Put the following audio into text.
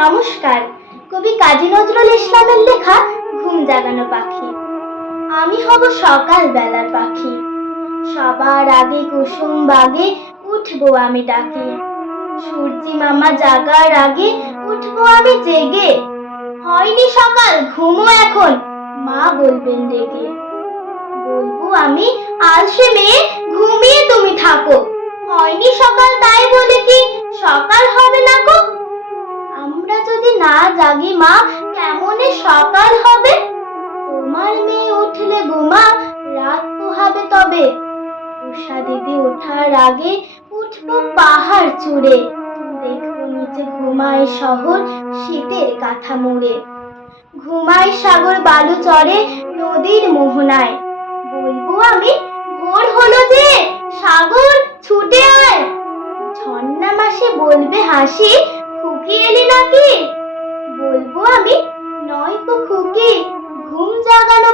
নমস্কার। কবি কাজী নজরুল ইসলামের লেখা ঘুম জাগানো পাখি। আমি হব সকাল বেলার পাখি, সবার আগে কুসুম বাগে উঠবো আমি ডাকে। সূর্যি মামা জাগার আগে উঠবো আমি জেগে। হয়নি সকাল, ঘুমো এখন, মা বলবেন রেগে। বলবো আমি, আলসে মেয়ে, ঘুমিয়ে তুমি থাকো। হয়নি সকাল তাই বলে কি সকাল হবে না গো? আমরা যদি না জাগি মা, কেমনে সকাল হবে? তোমার মেয়ে উঠলে গো মা, রাত পোহাবে তবে। উষা দিদি ওঠার আগে উঠবো পাহাড় চূড়ে। দেখবো নিচে ঘুমায় শহর শীতের কাঁথা মুড়ে। ঘুমায় সাগর বালু চড়ে নদীর মোহনায়। বলবো আমি, ভোর হলো যে, সাগর ছুটে আয়। ঝর্ণা মাসি বলবে হাসি, খুকি এলি নাকি? বলবো আমি, নয় তো খুকি, ঘুম জাগানো